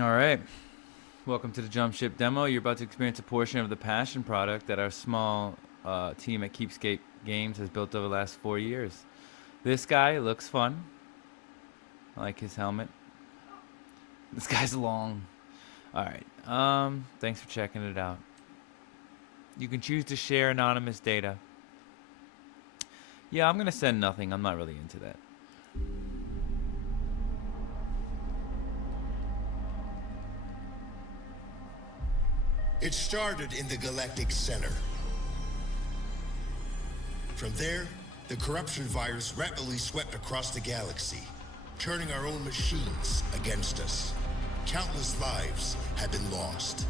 All right. Welcome to the Jump Ship demo. You're about to experience a portion of the passion product that our small team at Keepscape Games has built over the last 4 years. This guy looks fun. I like his helmet. This guy's long. All right. Thanks for checking it out. You can choose to share anonymous data. Yeah, I'm gonna send nothing. I'm not really into that. It started in the Galactic Center. From there, the corruption virus rapidly swept across the galaxy, turning our own machines against us. Countless lives have been lost.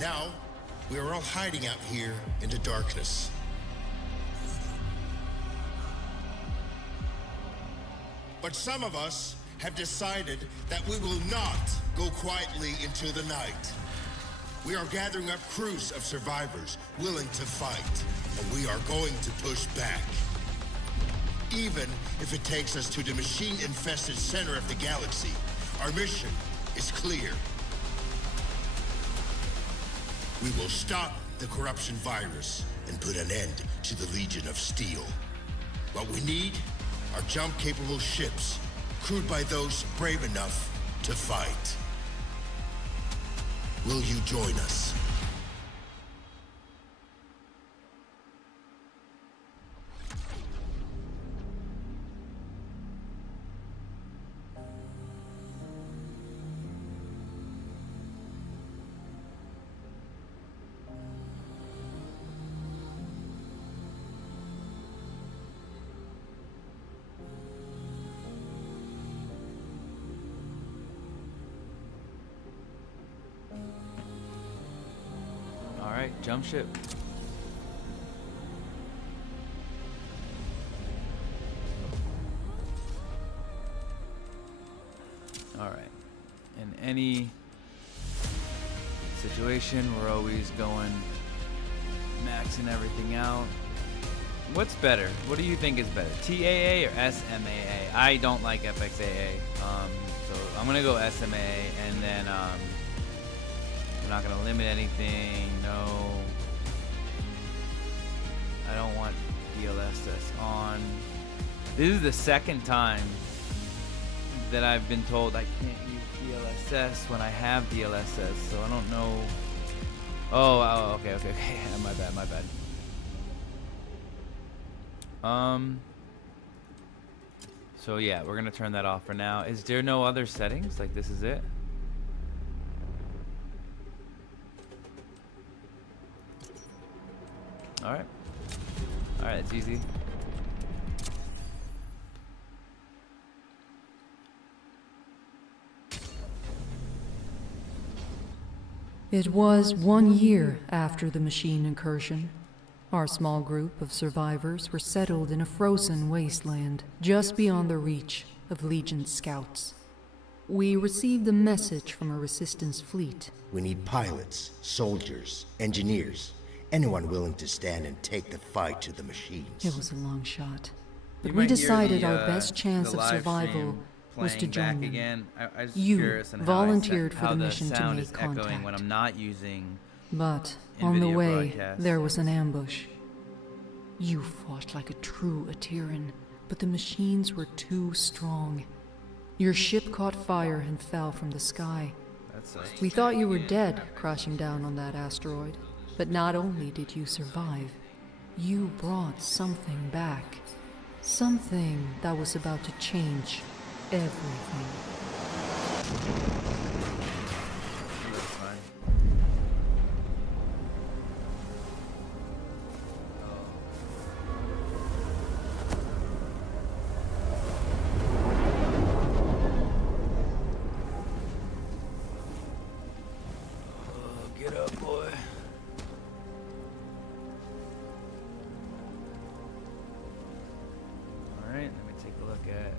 Now, we are all hiding out here in the darkness. But some of us have decided that we will not go quietly into the night. We are gathering up crews of survivors willing to fight, and we are going to push back. Even if it takes us to the machine-infested center of the galaxy, our mission is clear. We will stop the corruption virus and put an end to the Legion of Steel. What we need are jump-capable ships, crewed by those brave enough to fight. Will you join us? All right, Jump Ship. All right. In any situation, we're always going maxing everything out. What's better? What do you think is better, TAA or SMAA? I don't like FXAA, so I'm gonna go SMAA, and then we're not gonna limit anything. No, I don't want DLSS on. This is the second time that I've been told I can't use DLSS when I have DLSS, so I don't know. Oh, okay. My bad. So yeah, we're gonna turn that off for now. Is there no other settings? Like, this is it? Alright, it's easy. It was 1 year after the machine incursion. Our small group of survivors were settled in a frozen wasteland just beyond the reach of Legion scouts. We received a message from a resistance fleet. We need pilots, soldiers, engineers, anyone willing to stand and take the fight to the machines. It was a long shot, You but might we hear decided the, our best chance the of live survival stream was to playing join back them. again. I was You curious on volunteered for how the mission to sound make is echoing when contact. I'm not using. But on the NVIDIA way, broadcast. there was an ambush. You fought like a true Ateran, but the machines were too strong. Your ship caught fire and fell from the sky. That sucks. We thought you were dead, crashing down on that asteroid. But not only did you survive, you brought something back. Something that was about to change everything. That's fine. Oh, get up, boy. Alright, let me take a look at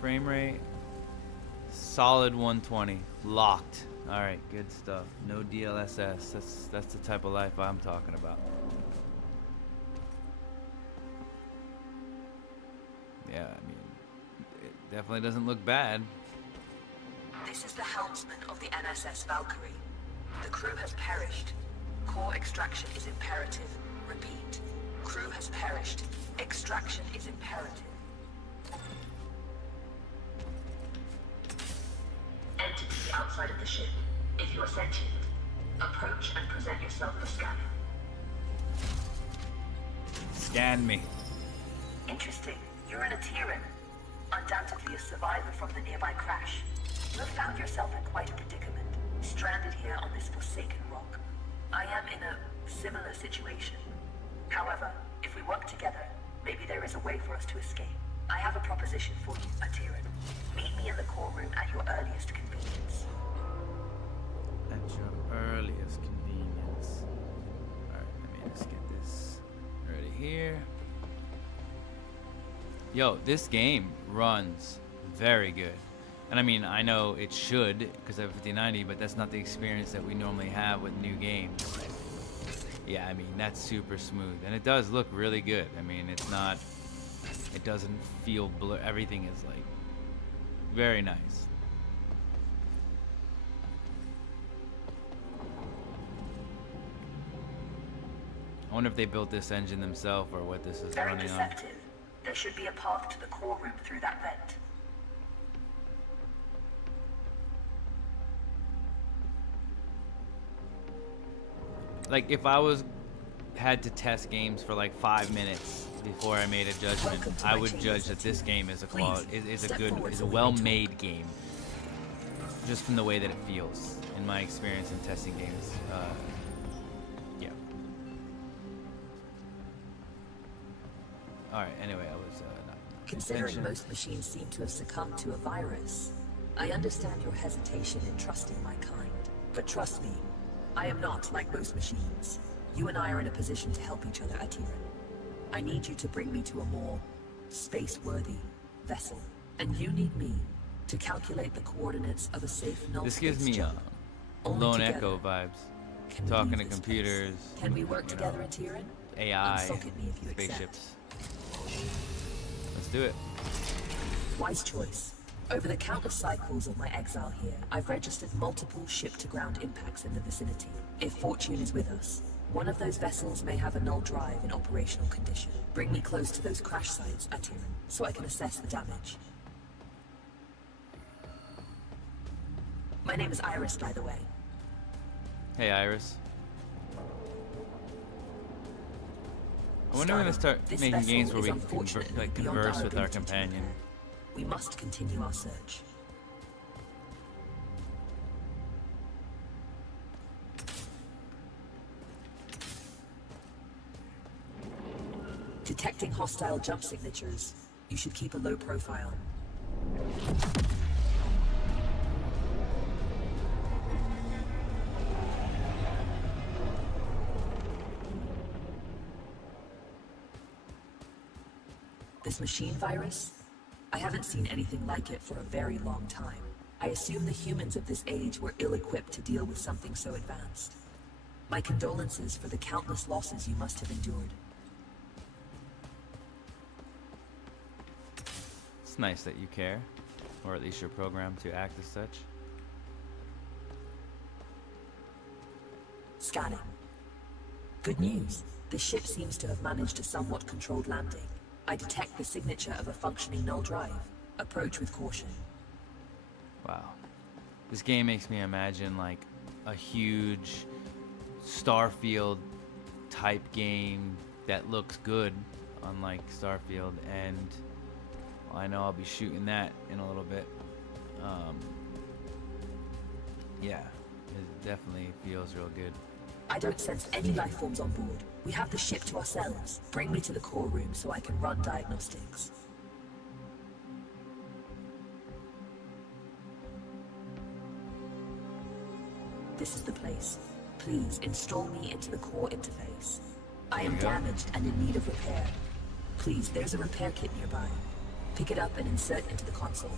frame rate. Solid 120. Locked. Alright, good stuff. No DLSS. That's the type of life I'm talking about. Yeah, I mean, it definitely doesn't look bad. This is the helmsman of the NSS Valkyrie. The crew has perished. Core extraction is imperative. Repeat. Crew has perished. Extraction is imperative. Entity outside of the ship. If you are sentient, approach and present yourself for scanning. Scan me. Interesting. You're an Atiran. Undoubtedly a survivor from the nearby crash. You have found yourself in quite a predicament, stranded here on this forsaken rock. I am in a similar situation. However, if we work together, maybe there is a way for us to escape. I have a proposition for you, Atiran. Meet me in the core room at your earliest convenience. At your earliest convenience. Alright, let me just get this ready here. Yo, this game runs very good. And I mean, I know it should because I have 5090, but that's not the experience that we normally have with new games. Yeah, I mean, that's super smooth. And it does look really good. I mean, it's not, it doesn't feel blur. Everything is like very nice. I wonder if they built this engine themselves or what this is Very running on. deceptive. There should be a path to the core room through that vent. Like if I had to test games for like 5 minutes before I made a judgment, I would judge that this game is a well-made game, just from the way that it feels. In my experience in testing games, yeah. All right. Anyway, I was not. Considering attention. most machines seem to have succumbed to a virus, I understand your hesitation in trusting my kind. But trust me, I am not like most machines. You and I are in a position to help each other, Atiran. I need you to bring me to a more space-worthy vessel. And you need me to calculate the coordinates of a safe null This gives me jump. Only Lone together Echo vibes. can we Talking leave to this computers. place. Can we work you know, together, Atiran? AI, Unsocket me if you accept. spaceships. Let's do it. Wise choice. Over the countless cycles of my exile here, I've registered multiple ship-to-ground impacts in the vicinity. If fortune is with us, one of those vessels may have a null drive in operational condition. Bring me close to those crash sites, Atiran, so I can assess the damage. My name is Iris, by the way. Hey, Iris. I wonder when to start This making vessel games where is we unfortunately like beyond converse our with our ability to companion. repair. We must continue our search. Detecting hostile jump signatures. You should keep a low profile. This machine virus? I haven't seen anything like it for a very long time. I assume the humans of this age were ill-equipped to deal with something so advanced. My condolences for the countless losses you must have endured. It's nice that you care, or at least you're programmed to act as such. Scanning. Good news. The ship seems to have managed a somewhat controlled landing. I detect the signature of a functioning null drive. Approach with caution. Wow. This game makes me imagine like a huge Starfield type game that looks good, unlike Starfield, and well, I know I'll be shooting that in a little bit. Yeah, it definitely feels real good. I don't sense any life forms on board. We have the ship to ourselves. Bring me to the core room so I can run diagnostics. This is the place. Please install me into the core interface. I am damaged and in need of repair. Please, there's a repair kit nearby. Pick it up and insert into the console.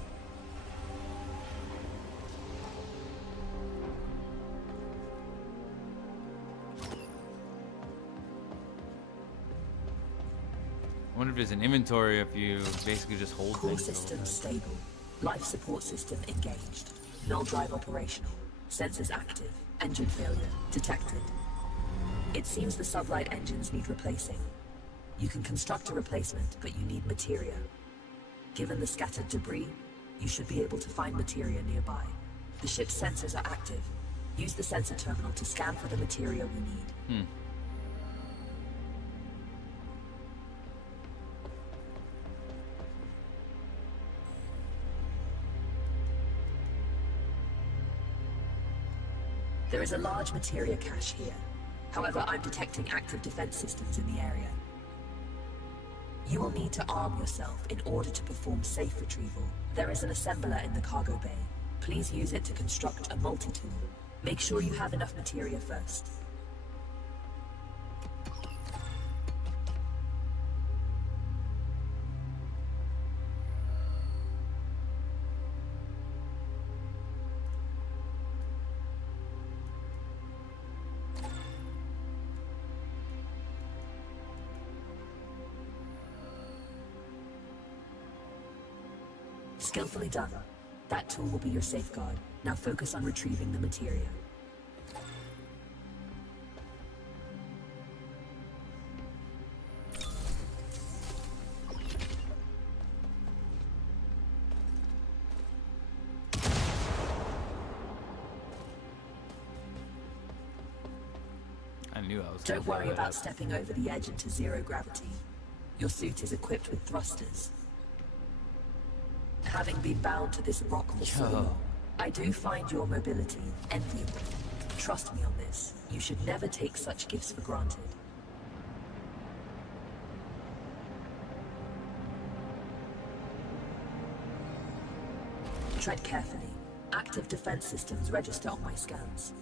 I wonder if there's an inventory if you basically just hold Core things. the whole system time. stable. Life support system engaged. Null drive operational. Sensors active. Engine failure detected. It seems the sublight engines need replacing. You can construct a replacement, but you need materia. Given the scattered debris, you should be able to find materia nearby. The ship's sensors are active. Use the sensor terminal to scan for the materia we need. There is a large materia cache here. However, I'm detecting active defense systems in the area. You will need to arm yourself in order to perform safe retrieval. There is an assembler in the cargo bay. Please use it to construct a multi-tool. Make sure you have enough materia first. Skillfully done. That tool will be your safeguard. Now focus on retrieving the materia. I knew I was. Don't worry about stepping over the edge into zero gravity. Your suit is equipped with thrusters. Having been bound to this rock for so long, I do find your mobility enviable. Trust me on this. You should never take such gifts for granted. Tread carefully. Active defense systems register on my scans.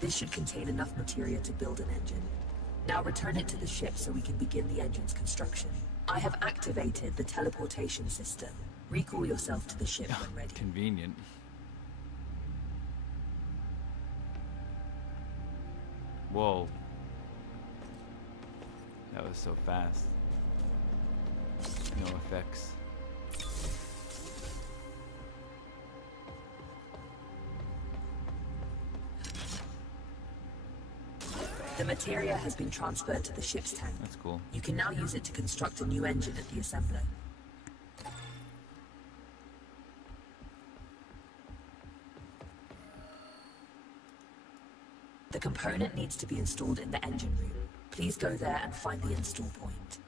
This should contain enough materia to build an engine. Now return it to the ship so we can begin the engine's construction. I have activated the teleportation system. Recall yourself to the ship when ready. Convenient. Whoa. That was so fast. No effects. The materia has been transferred to the ship's tank. That's cool. You can now use it to construct a new engine at the assembler. The component needs to be installed in the engine room. Please go there and find the install point.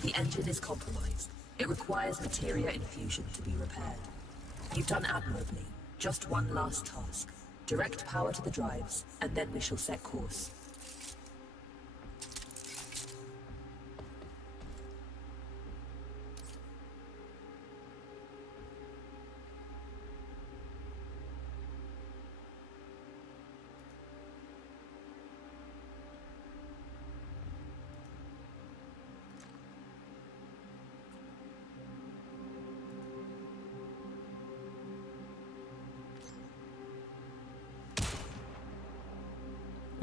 The engine is compromised. It requires materia infusion to be repaired. You've done admirably. Just one last task. Direct power to the drives, and then we shall set course.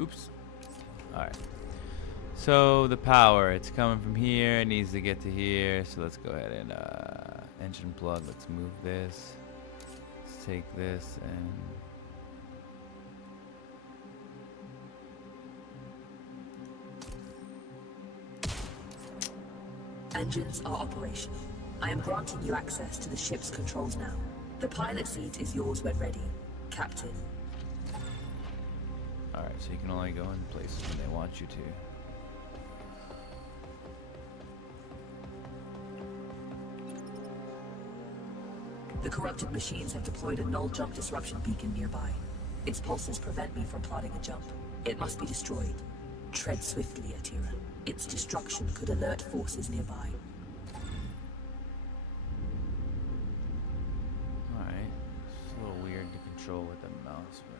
Oops. Alright. So the power, it's coming from here, it needs to get to here. So let's go ahead and engine plug. Let's move this. Let's take this and Engines are operational. I am granting you access to the ship's controls now. The pilot seat is yours when ready, Captain. alright, so you can only go in places when they want you to. The corrupted machines have deployed a null jump disruption beacon nearby. Its pulses prevent me from plotting a jump. It must be destroyed. Tread swiftly, Atira. Its destruction could alert forces nearby. Alright. It's a little weird to control with the mouse, but...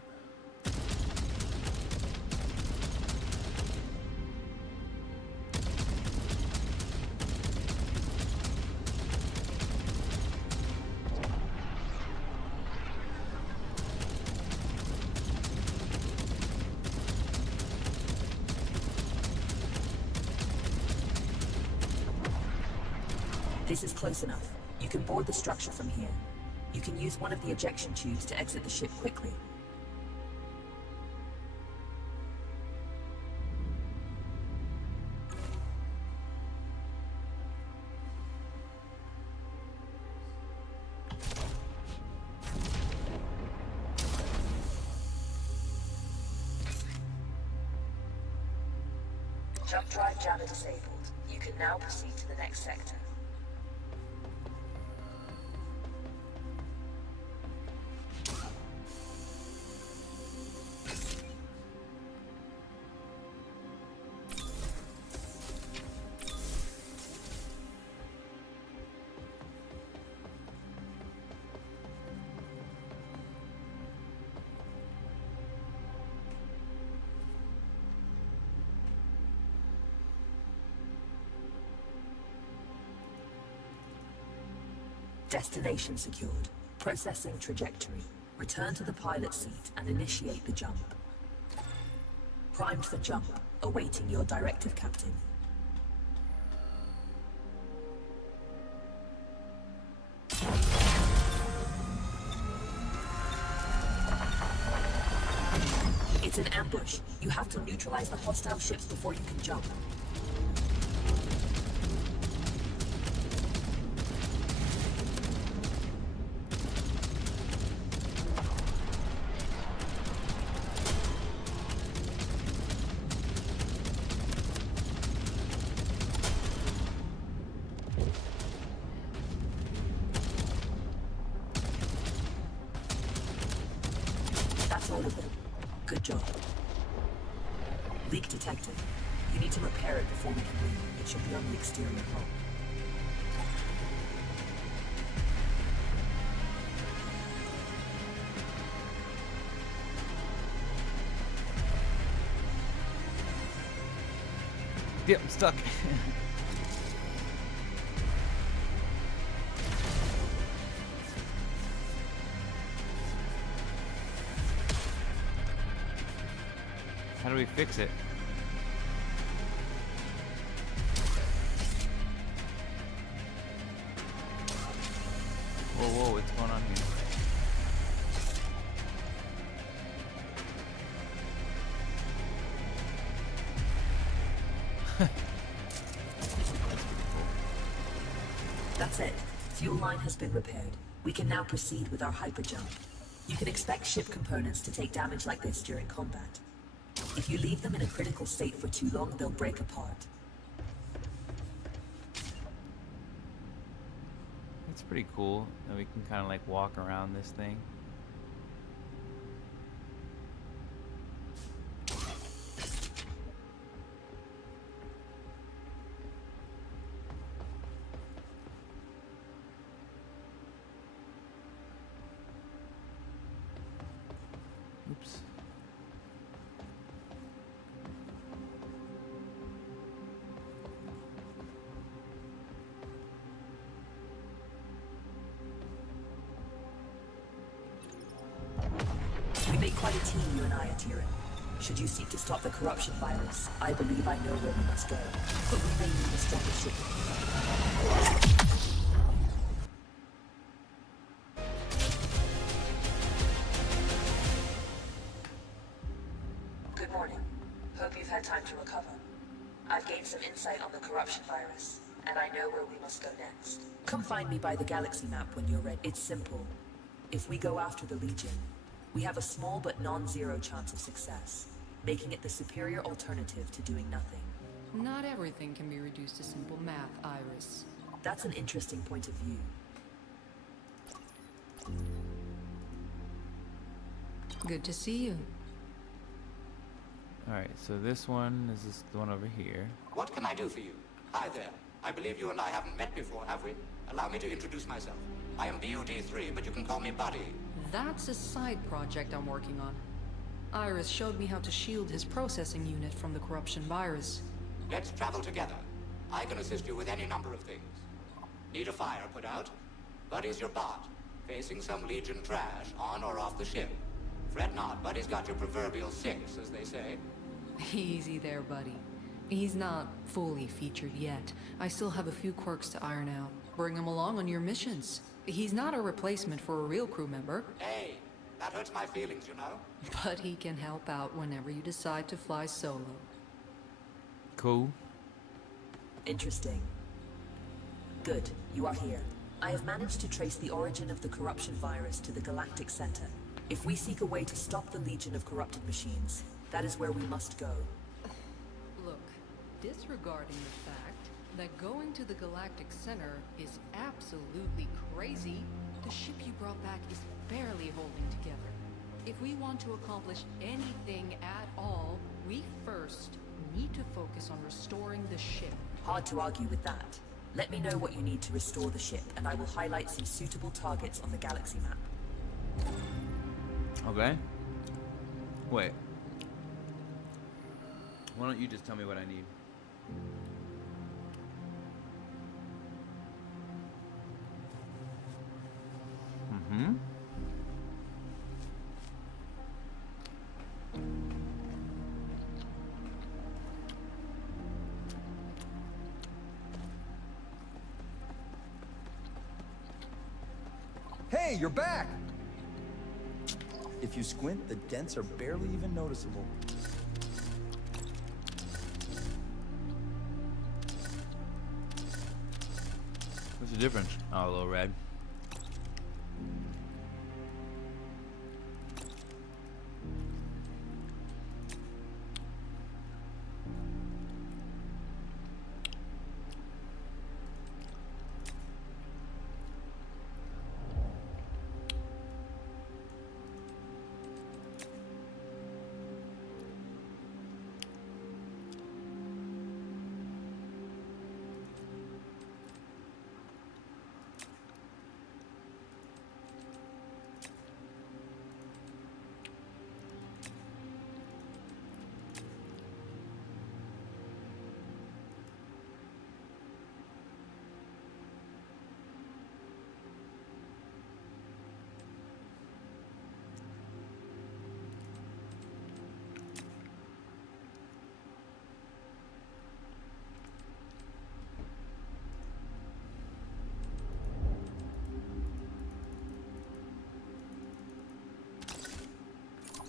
This is close enough. You can board the structure from here. You can use one of the ejection tubes to exit the ship quickly. Jump drive jammer disabled. You can now proceed to the next sector. Destination secured. Processing trajectory. Return to the pilot seat and initiate the jump. Primed for jump. Awaiting your directive, Captain. It's an ambush. You have to neutralize the hostile ships before you can jump. That's all of them. Good job. Leak detected. You need to repair it before we can leave. It should be on the exterior hull. Yep, I'm stuck. How do we fix it? Whoa, whoa, what's going on here? That's it. Fuel line has been repaired. We can now proceed with our hyperjump. You can expect ship components to take damage like this during combat. If you leave them in a critical state for too long, they'll break apart. It's pretty cool that we can kind of like walk around this thing. Oops. We make quite a team, you and I, Atira. Should you seek to stop the corruption virus, I believe I know where we must go. But we may need a stronger ship. Good morning. Hope you've had time to recover. I've gained some insight on the corruption virus, and I know where we must go next. Come find me by the galaxy map when you're ready. It's simple. If we go after the Legion, we have a small but non-zero chance of success, making it the superior alternative to doing nothing. Not everything can be reduced to simple math, Iris. That's an interesting point of view. Good to see you. All right, so this one is this the one over here. What can I do for you? Hi there. I believe you and I haven't met before, have we? Allow me to introduce myself. I am BUD3, but you can call me Buddy. That's a side project I'm working on. Iris showed me how to shield his processing unit from the corruption virus. Let's travel together. I can assist you with any number of things. Need a fire put out? Buddy's your bot, facing some Legion trash on or off the ship. Fret not, Buddy's got your proverbial 6, as they say. Easy there, buddy. He's not fully featured yet. I still have a few quirks to iron out. Bring him along on your missions. He's not a replacement for a real crew member, Hey, that hurts my feelings, you know? but he can help out whenever you decide to fly solo. Cool. Interesting. Good, you are here. I have managed to trace the origin of the corruption virus to the Galactic Center. If we seek a way to stop the Legion of corrupted machines, that is where we must go. Look, disregarding the fact that going to the Galactic Center is absolutely crazy, the ship you brought back is barely holding together. If we want to accomplish anything at all, we first need to focus on restoring the ship. Hard to argue with that. Let me know what you need to restore the ship, and I will highlight some suitable targets on the galaxy map. Okay. Wait. Why don't you just tell me what I need? Mm-hmm. Hey, you're back! If you squint, the dents are barely even noticeable. What's the difference? Oh, a little red.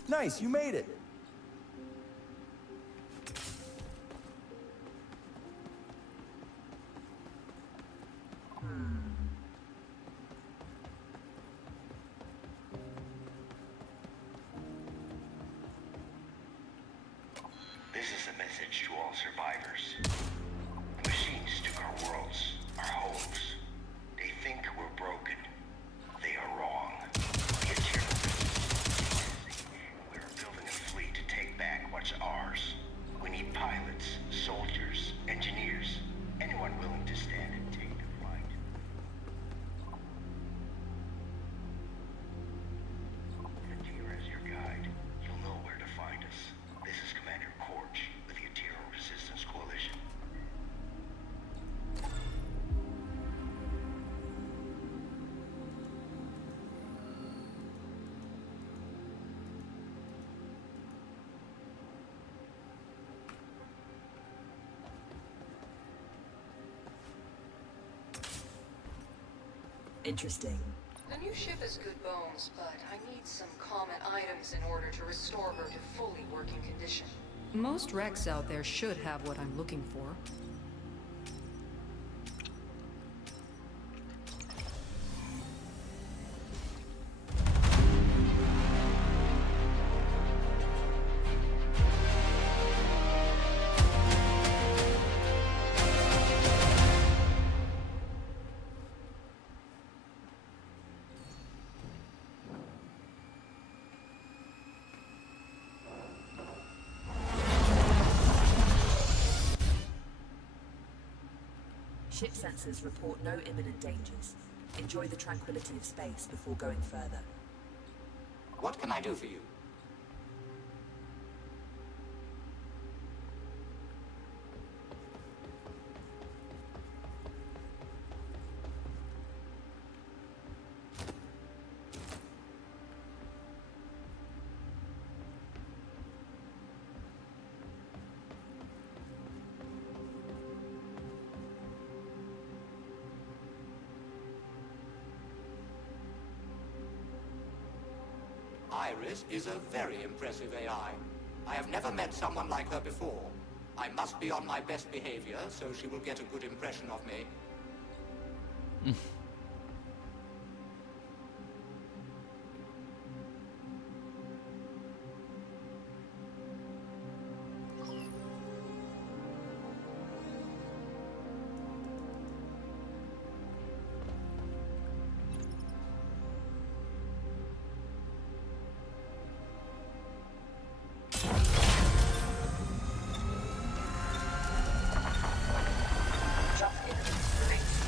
Nice, you made it! This is a message to all survivors. The machines took our worlds, our homes. They think we're broken. They are wrong. The Eternal Resistance. We're building a fleet to take back what's ours. We need pilots, soldiers, engineers, anyone willing to stand and take the fight. With Atira as your guide, you'll know where to find us. This is Commander Korch with the Atira Resistance Coalition. Interesting. The new ship is good bones, but I need some common items in order to restore her to fully working condition. Most wrecks out there should have what I'm looking for. Ship sensors report no imminent dangers. Enjoy the tranquility of space before going further. What can I do for you? Iris is a very impressive AI. I have never met someone like her before. I must be on my best behavior, so she will get a good impression of me. Just imminent release.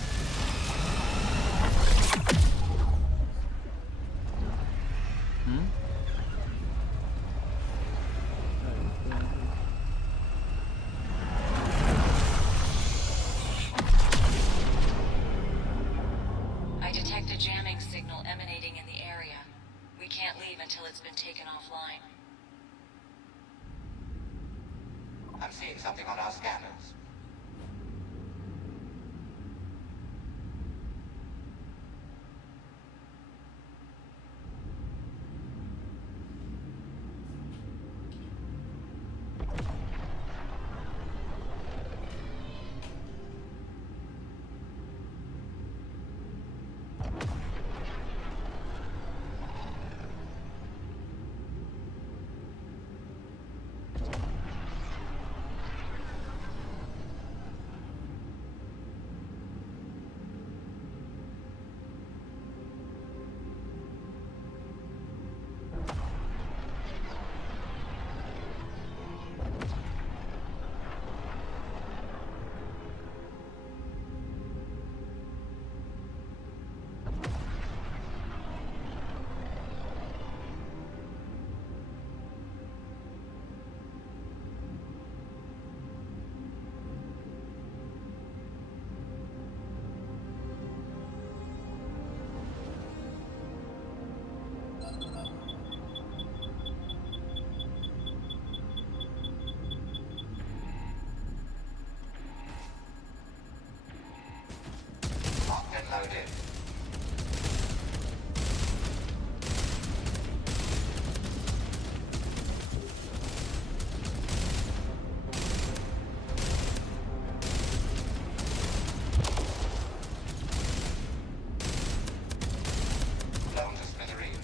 I detect a jamming signal emanating in the area. We can't leave until it's been taken offline. I'm seeing something on our scanners. Locked and loaded. Blown to smithereens.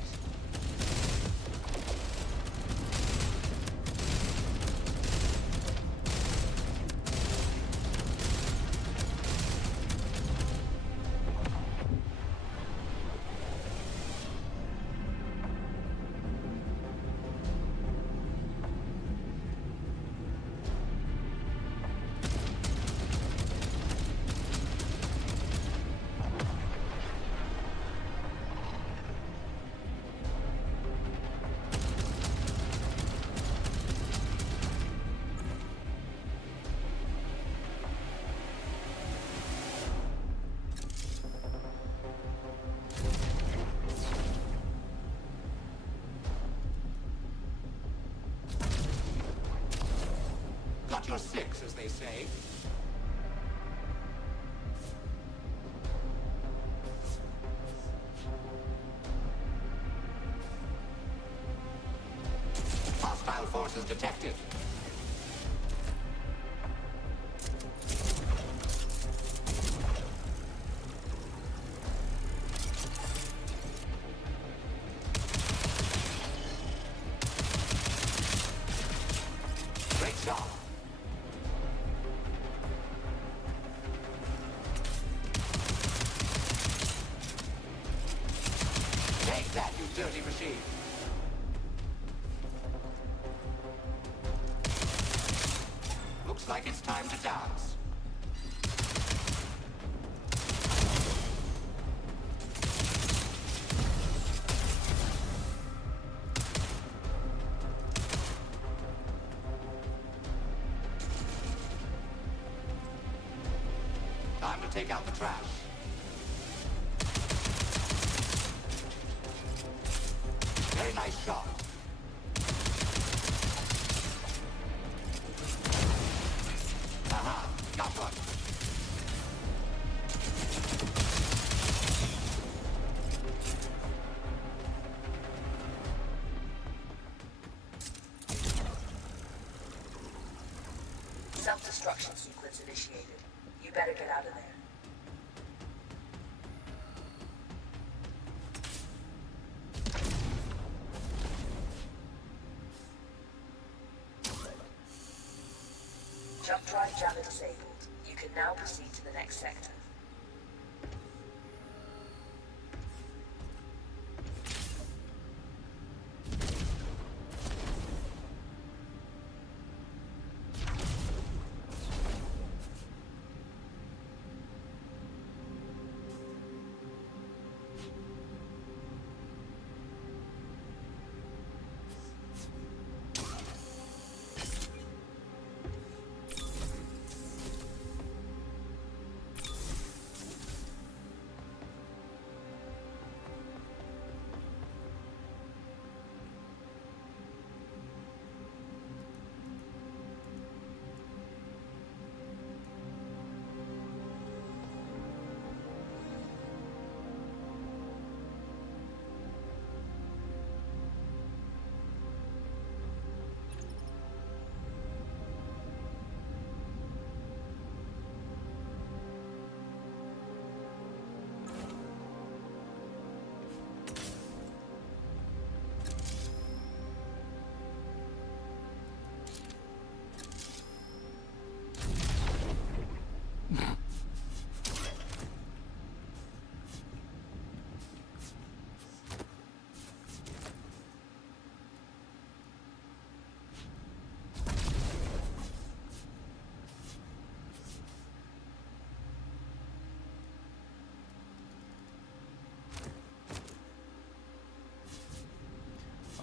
Got your six, as they say. Hostile forces detected. Great job. Take that, you dirty machine. Looks like it's time to dance. take out the trash. Very nice shot. Aha, got one. Self-destruction sequence initiated. You better get out of there. Jump drive jammer disabled. You can now proceed to the next sector.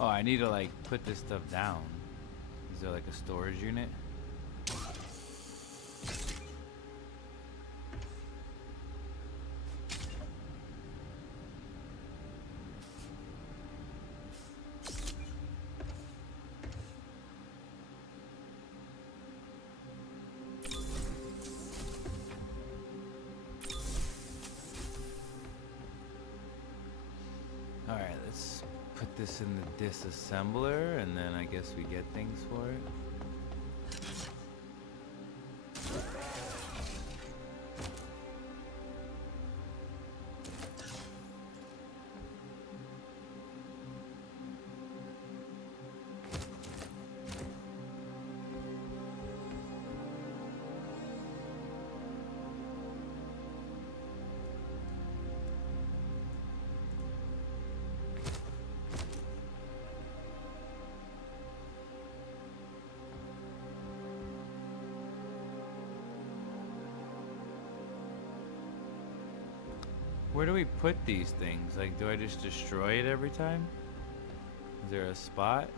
Oh, I need to like put this stuff down. Is there like a storage unit? Alright, let's put this in the disassembler and then I guess we get things for it. Where do we put these things? Like, do I just destroy it every time? Is there a spot?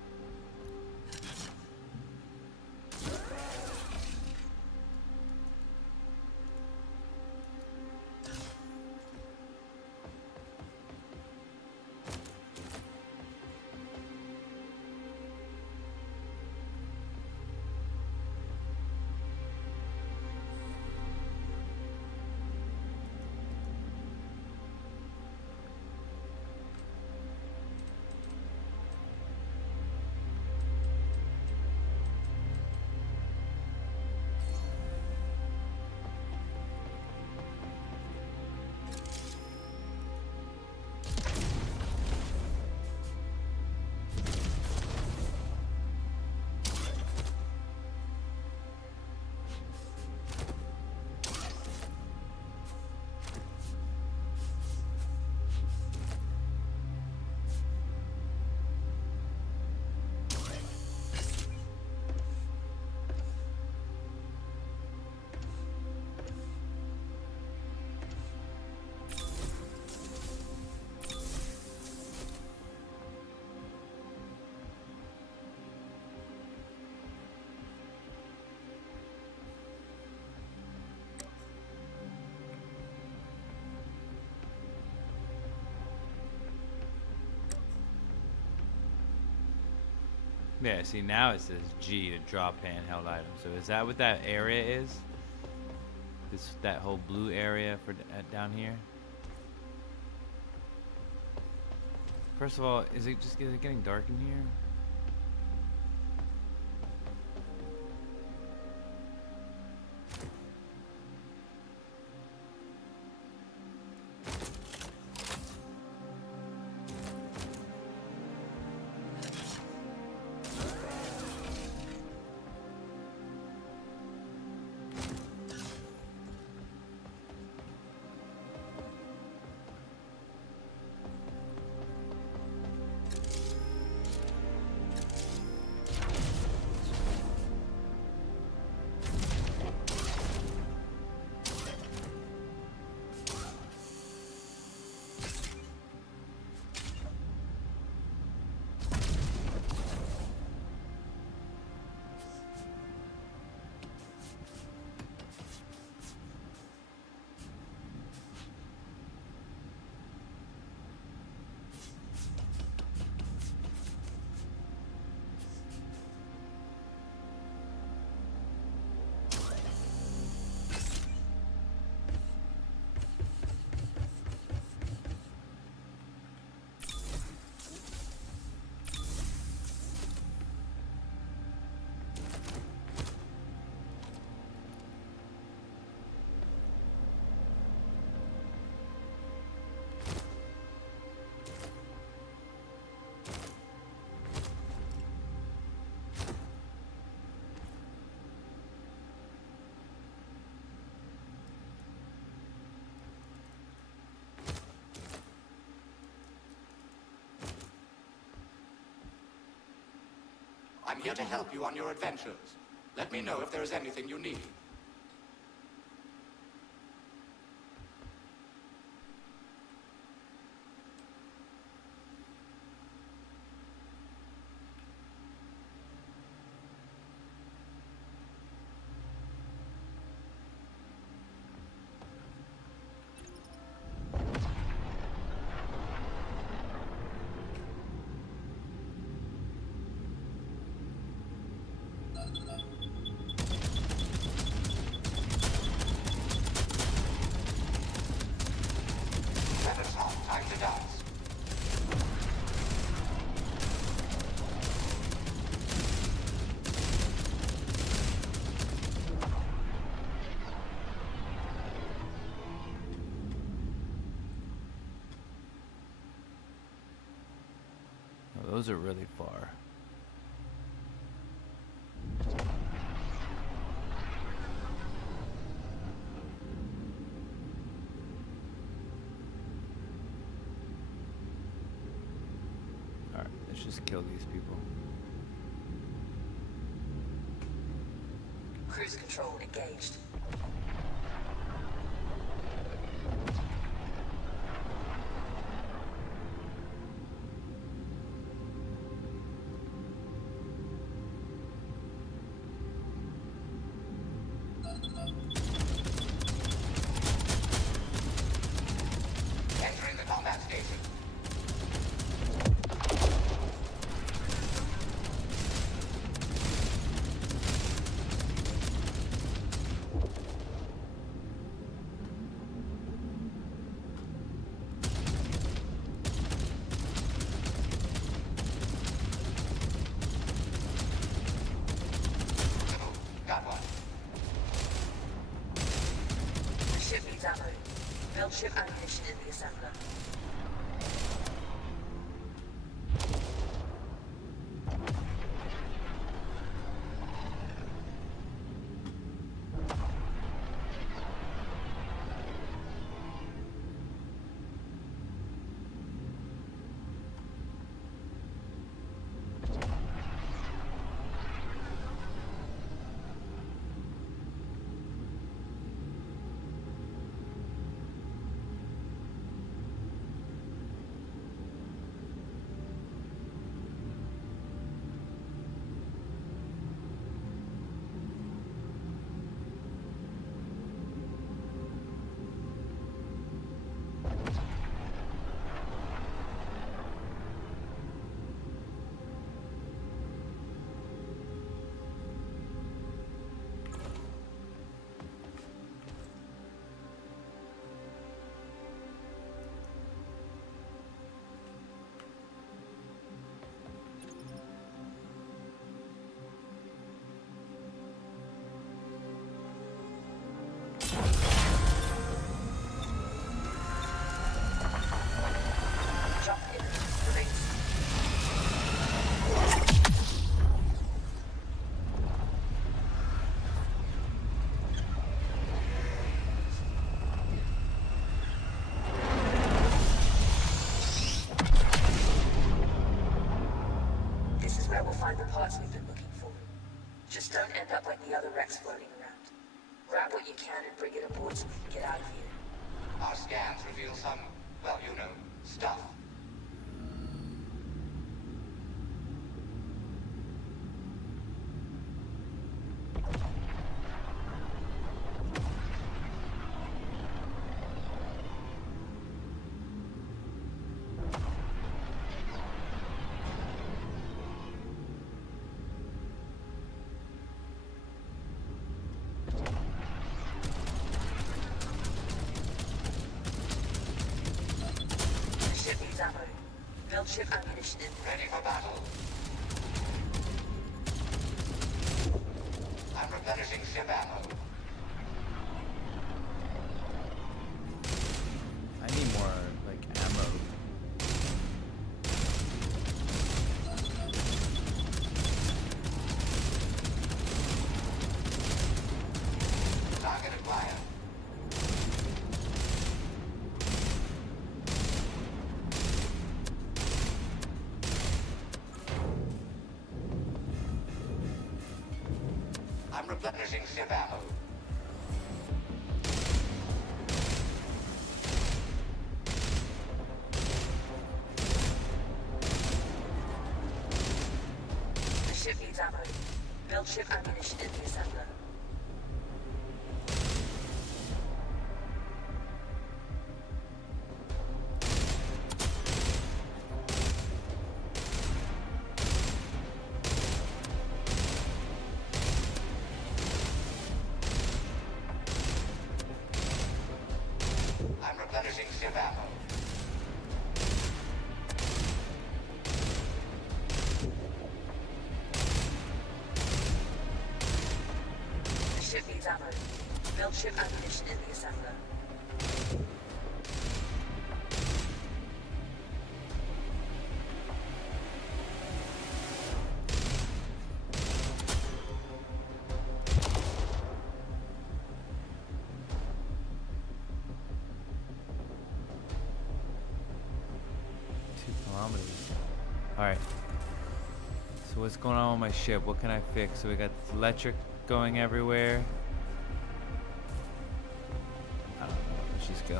Yeah, see, now it says G to drop handheld items. So is that what that area is? That whole blue area for down here? First of all, is it getting dark in here? I'm here to help you on your adventures. Let me know if there is anything you need. Time to dance. Oh, those are really far. Alright, let's just kill these people. Cruise control engaged. Entering the combat station. Got one. The ship needs ammo. Build ship ammunition in the assembler. you can and bring it aboard so we can get out of here. Our scans reveal some, well, you know, stuff. The ship needs ammo. Build ship ammunition in there. Ready for battle. I'm replenishing ship ammo. I need more like ammo. Target acquired. I'm replenishing ship ammo. The ship needs ammo. Build ship ammunition in the assembler. I'm replenishing ship ammo. The ship needs ammo. Build ship ammunition in the assembler. Alright. So what's going on with my ship? What can I fix? So we got this electric going everywhere. I don't know. Let's just go.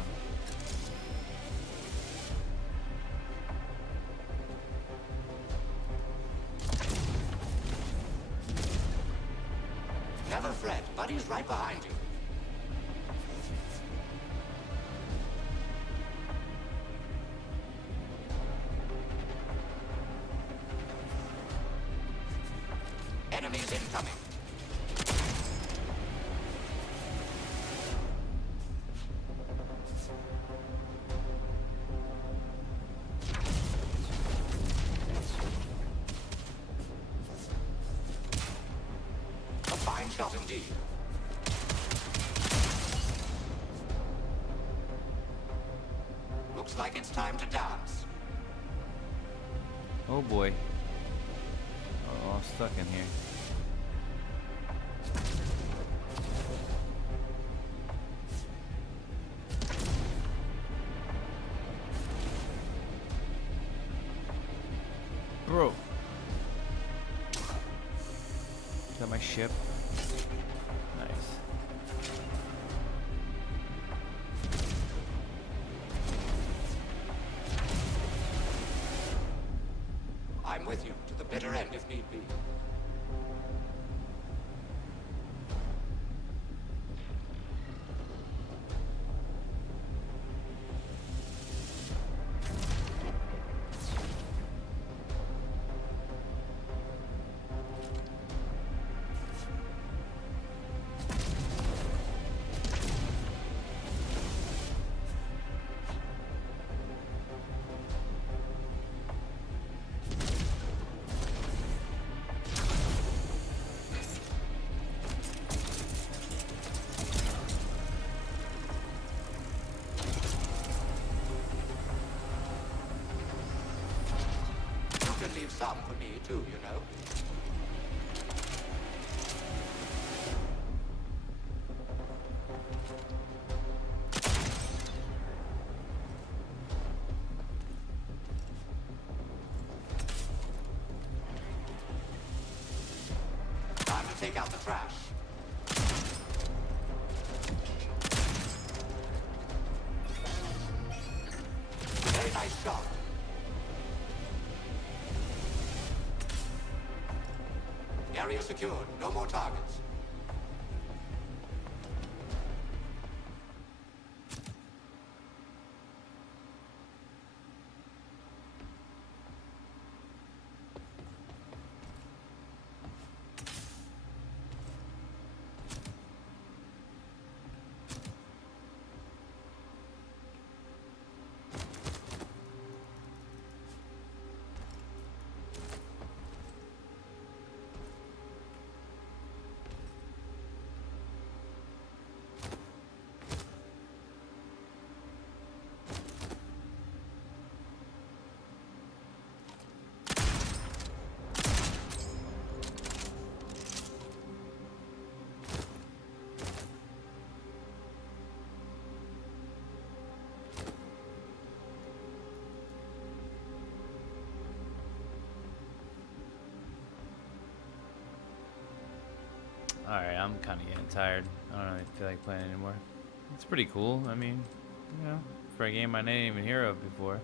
Never fret, Buddy's right behind you. Enemies incoming. A fine shot indeed. Looks like it's time to dance. Oh boy. Oh, I'm stuck in here. Bro. Is that my ship? Nice. I'm with you to the bitter end if need be. You can leave some for me too, you know. Time to take out the trash. Area secured. No more targets. Alright, I'm kind of getting tired. I don't really feel like playing anymore. It's pretty cool. I mean, you know, for a game I didn't even hear of before.